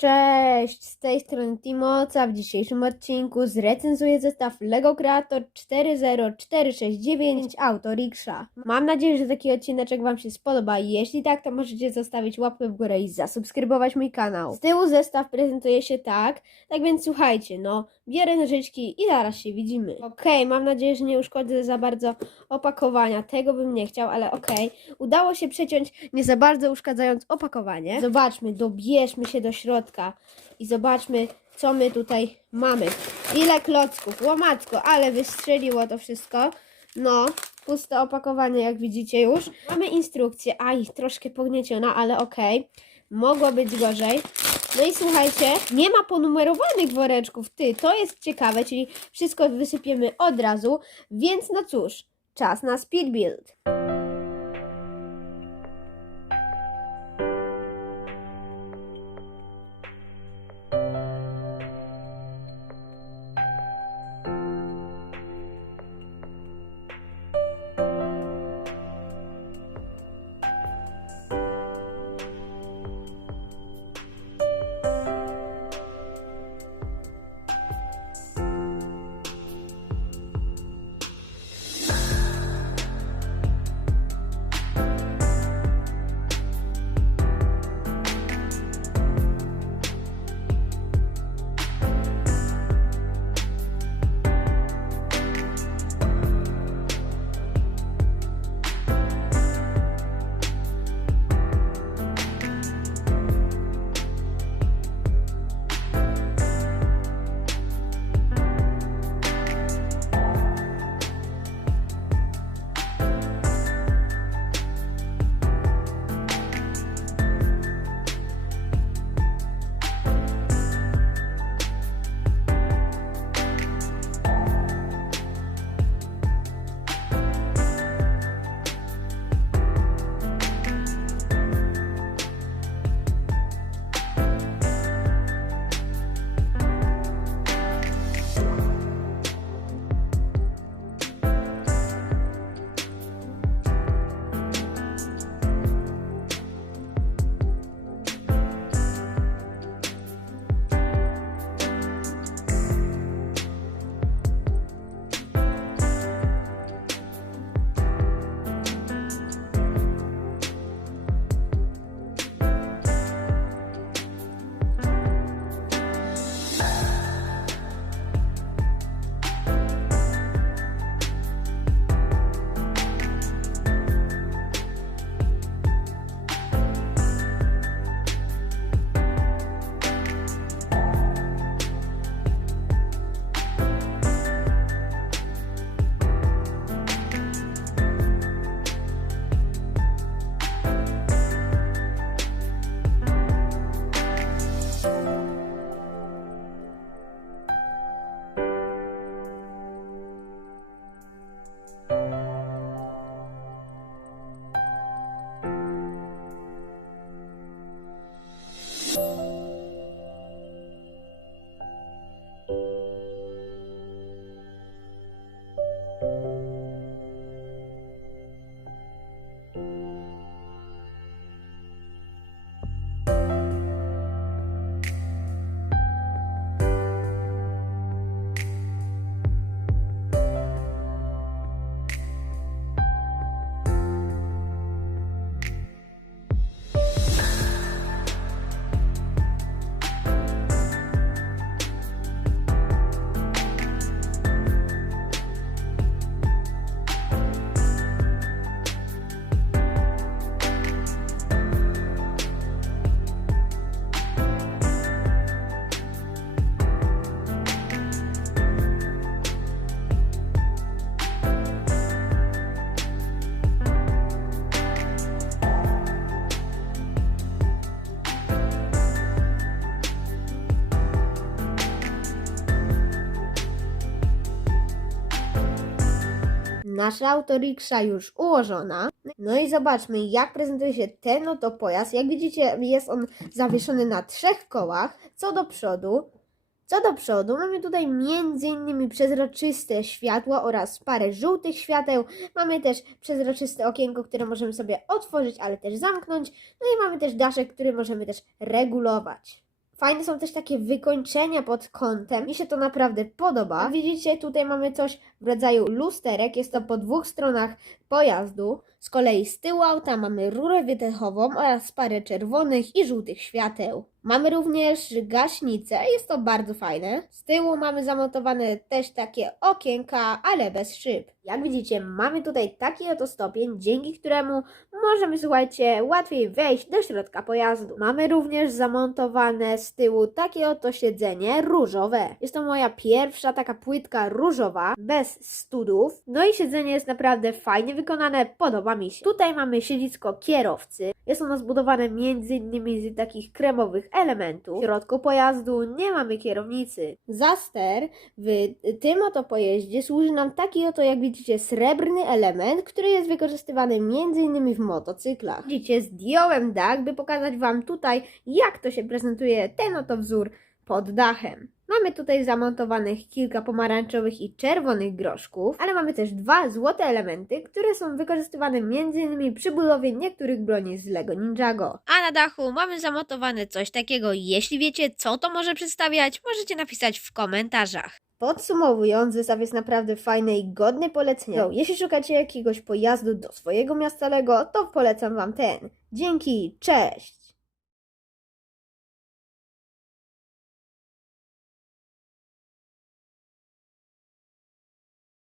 Cześć, z tej strony Timoca. W dzisiejszym odcinku zrecenzuję zestaw LEGO Creator 40469 Auto Rickshaw. Mam nadzieję, że taki odcineczek Wam się spodoba. Jeśli tak, to możecie zostawić łapkę w górę i zasubskrybować mój kanał. Z tyłu zestaw prezentuje się tak, tak więc słuchajcie, no, bierę nożyczki i zaraz się widzimy. Okej, mam nadzieję, że nie uszkodzę za bardzo opakowania. Tego bym nie chciał, ale okej. Udało się przeciąć, nie za bardzo uszkadzając opakowanie. Zobaczmy, dobierzmy się do środka i zobaczmy, co my tutaj mamy. Ile klocków, łomacko, ale wystrzeliło to wszystko. No, puste opakowanie, jak widzicie już. Mamy instrukcję, aj, troszkę pognieciona, ale okej. Mogło być gorzej. No i słuchajcie, nie ma ponumerowanych woreczków. Ty, to jest ciekawe, czyli wszystko wysypiemy od razu. Więc no cóż, czas na speed build. Nasza autoriksza już ułożona. No i zobaczmy, jak prezentuje się ten oto pojazd. Jak widzicie, jest on zawieszony na trzech kołach. Co do przodu, co do przodu, mamy tutaj m.in. przezroczyste światła oraz parę żółtych świateł. Mamy też przezroczyste okienko, które możemy sobie otworzyć, ale też zamknąć. No i mamy też daszek, który możemy też regulować. Fajne są też takie wykończenia pod kątem. Mi się to naprawdę podoba. Widzicie, tutaj mamy coś w rodzaju lusterek. Jest to po dwóch stronach pojazdu. Z kolei z tyłu auta mamy rurę wydechową oraz parę czerwonych i żółtych świateł. Mamy również gaśnicę, jest to bardzo fajne. Z tyłu mamy zamontowane też takie okienka, ale bez szyb. Jak widzicie, mamy tutaj taki oto stopień, dzięki któremu możemy, słuchajcie, łatwiej wejść do środka pojazdu. Mamy również zamontowane z tyłu takie oto siedzenie różowe. Jest to moja pierwsza taka płytka różowa, bez studów. No i siedzenie jest naprawdę fajnie wykonane, podoba mi się. Tutaj mamy siedzisko kierowcy. Jest ono zbudowane między innymi z takich kremowych elementów. W środku pojazdu nie mamy kierownicy. Za ster w tym oto pojeździe służy nam taki oto, jak widzicie, srebrny element, który jest wykorzystywany innymi w motocyklach. Widzicie, zdjąłem dach, by pokazać Wam tutaj, jak to się prezentuje ten oto wzór pod dachem. Mamy tutaj zamontowanych kilka pomarańczowych i czerwonych groszków, ale mamy też dwa złote elementy, które są wykorzystywane m.in. przy budowie niektórych broni z Lego Ninjago. A na dachu mamy zamontowane coś takiego. Jeśli wiecie, co to może przedstawiać, możecie napisać w komentarzach. Podsumowując, zestaw jest naprawdę fajny i godny polecenia. No, jeśli szukacie jakiegoś pojazdu do swojego miasta Lego, to polecam Wam ten. Dzięki, cześć!